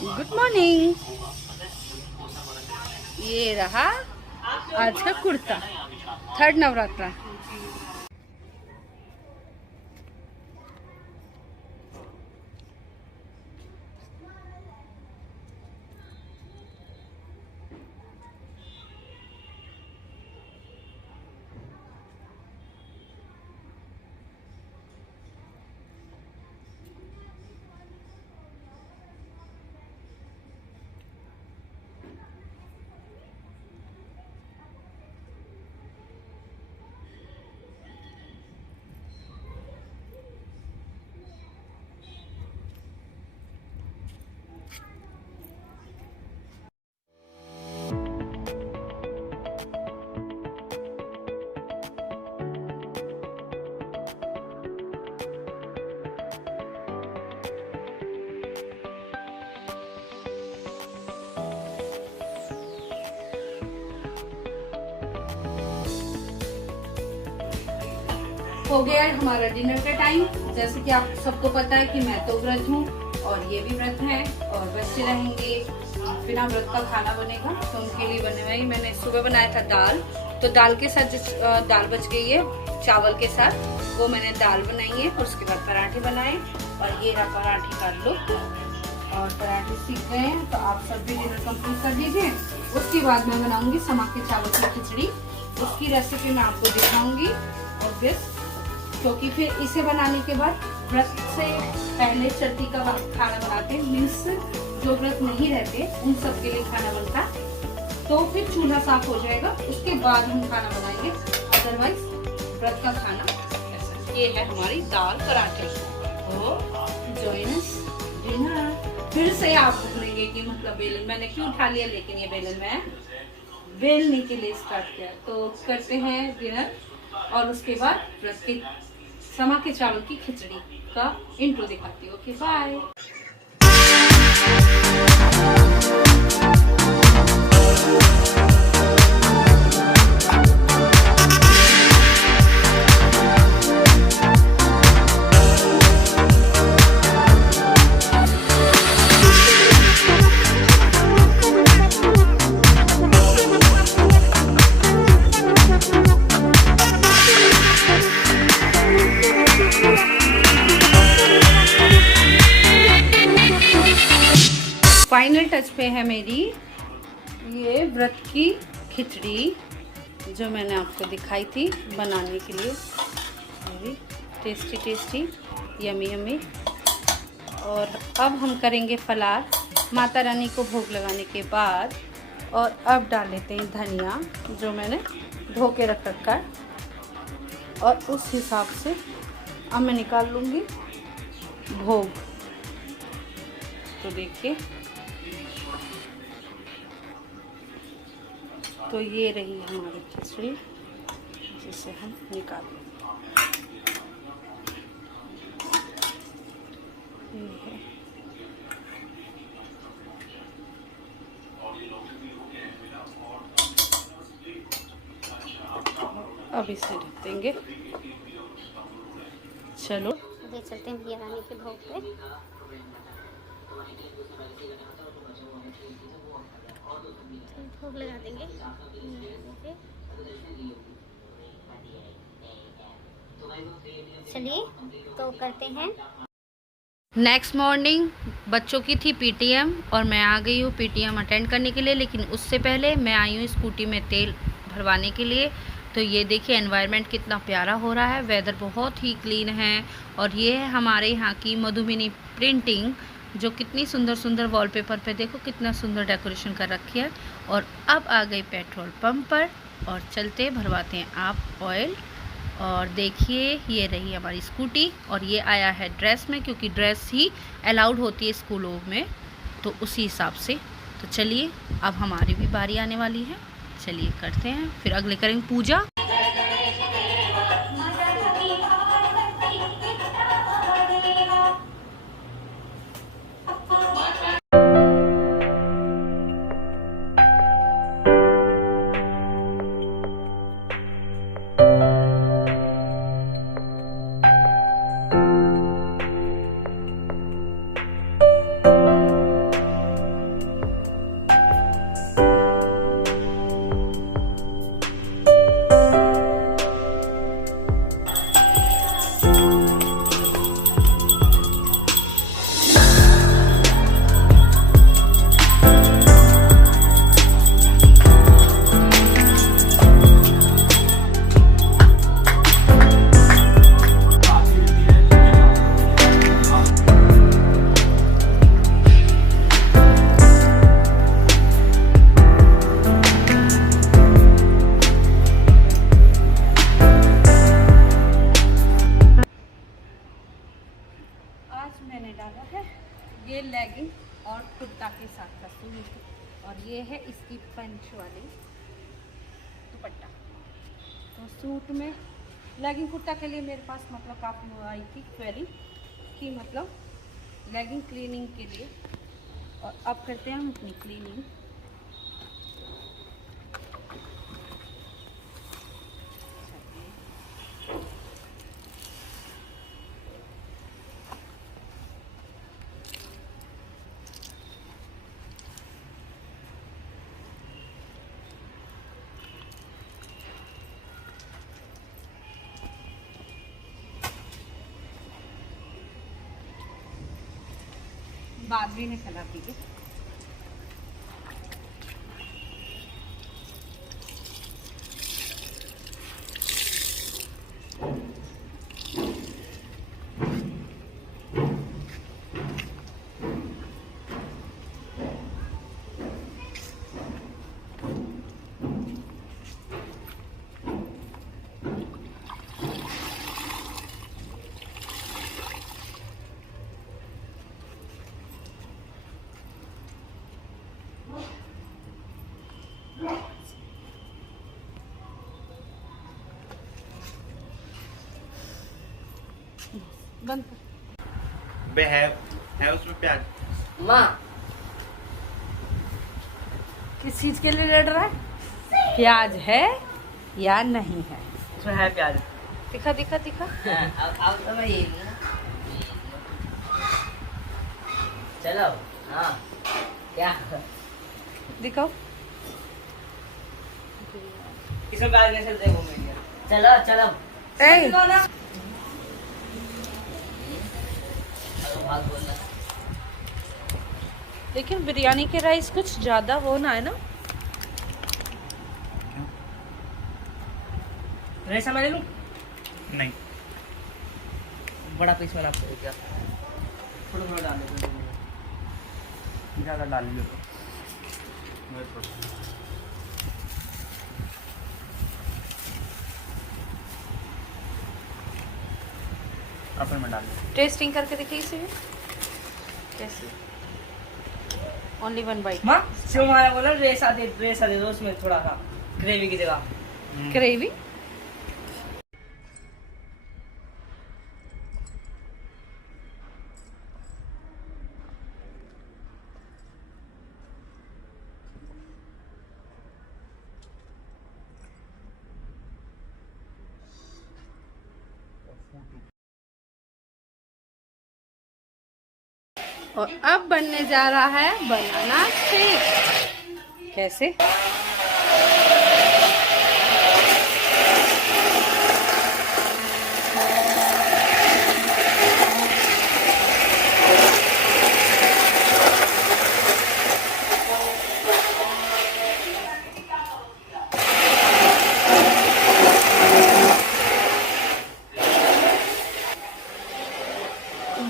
Good morning. ये रहा आज का कुर्ता, थर्ड नवरात्रा। हो गया है हमारा डिनर का टाइम। जैसे कि आप सबको पता है कि मैं तो व्रत हूँ और ये भी व्रत है और बच्चे रहेंगे, बिना व्रत का खाना बनेगा तो उनके लिए बने हुए। मैंने सुबह बनाया था दाल, तो दाल के साथ दाल बच गई है चावल के साथ, वो मैंने दाल बनाई है। और उसके बाद पराठे बनाए और ये रहा पराठे का लुक। और पराठे सीख गए हैं तो आप सब भी डिनर कंप्लीट कर दीजिए। उसके बाद मैं बनाऊंगी समा के चावल की खिचड़ी, उसकी रेसिपी मैं आपको दिखाऊंगी। और क्योंकि फिर इसे बनाने के बाद व्रत से पहले चरती का खाना बनाते हैं, मीन्स जो व्रत नहीं रहते उन सब के लिए खाना बनता, तो फिर चूल्हा साफ हो जाएगा, उसके बाद हम खाना बनाएंगे। अदरवाइज व्रत का खाना ये है हमारी दाल पराठे। तो जॉइन अस डिनर। फिर से आप बोलेंगे कि मतलब बेलन मैंने क्यों उठा लिया, लेकिन ये बेलन मैं बेलने के लिए स्टार्ट किया। तो करते हैं डिनर और उसके बाद व्रत के समा के चावल की खिचड़ी का इंट्रो दिखाती हूँ। Okay bye. फाइनल टच पे है मेरी ये व्रत की खिचड़ी, जो मैंने आपको दिखाई थी बनाने के लिए। Very tasty tasty, yummy yummy. और अब हम करेंगे फलार माता रानी को भोग लगाने के बाद। और अब डाल लेते हैं धनिया, जो मैंने धो के रख रखा है, और उस हिसाब से अब मैं निकाल लूँगी भोग। तो देखिए, तो ये रही हमारी खिचड़ी जिसे हम निकालें। ये है। अब इसे ढक देंगे। चलो अभी चलते हैं भैया रानी के भोग पे। भोग लगा देंगे। चलिए तो करते हैं। नेक्स्ट मॉर्निंग बच्चों की थी पीटीएम और मैं आ गई हूँ पीटीएम अटेंड करने के लिए। लेकिन उससे पहले मैं आई हूँ स्कूटी में तेल भरवाने के लिए। तो ये देखिए एनवायरनमेंट कितना प्यारा हो रहा है, वेदर बहुत ही क्लीन है। और ये है हमारे यहाँ की मधुबनी प्रिंटिंग, जो कितनी सुंदर सुंदर वॉलपेपर पे देखो कितना सुंदर डेकोरेशन कर रखी है। और अब आ गई पेट्रोल पंप पर और चलते भरवाते हैं आप ऑयल। और देखिए ये रही हमारी स्कूटी और ये आया है ड्रेस में, क्योंकि ड्रेस ही अलाउड होती है स्कूलों में, तो उसी हिसाब से। तो चलिए अब हमारी भी बारी आने वाली है, चलिए करते हैं, फिर अगले करेंगे पूजा। ये लेगिंग और कुर्ता के साथ का सूट, और ये है इसकी पंच वाली दुपट्टा। तो सूट में लेगिंग कुर्ता के लिए मेरे पास मतलब काफ़ी वो आई थी क्वेरी कि मतलब लेगिंग क्लीनिंग के लिए। और अब करते हैं हम अपनी क्लीनिंग। बाद भी नहीं चला दीजिए। बंद बे है उसमें प्याज। माँ किस चीज के लिए लड़ रहा है? प्याज है या नहीं है? इसमें है प्याज। दिखा दिखा दिखा। अब तो मैं ये चलो। हाँ क्या दिखाओ। इसमें प्याज नहीं चलते वो मेरी। चलो चलो ए, भाग बोलना। लेकिन बिरयानी के राइस कुछ ज्यादा वो ना है ना। रेशा मैं ले लूँ? नहीं, बड़ा पीस वाला आपको क्या थोड़ा थोड़ा डाल देते ज़्यादा डाल लियो। अपन में डाल लियो। टेस्टिंग करके देखिए इसे कैसे। Only 1 bite. माँ शिव हमारा बोला रेशा दे दो उसमें थोड़ा सा ग्रेवी की जगह। ग्रेवी और अब बनने जा रहा है बनाना शेक। कैसे?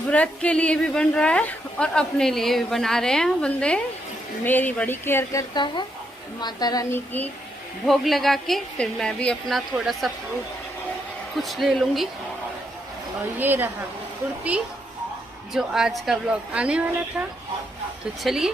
व्रत के लिए भी बन रहा है और अपने लिए भी बना रहे हैं बंदे। मेरी बड़ी केयर करता है माता रानी की भोग लगा के, फिर मैं भी अपना थोड़ा सा फ्रूट कुछ ले लूँगी। और ये रहा कुर्ती जो आज का व्लॉग आने वाला था। तो चलिए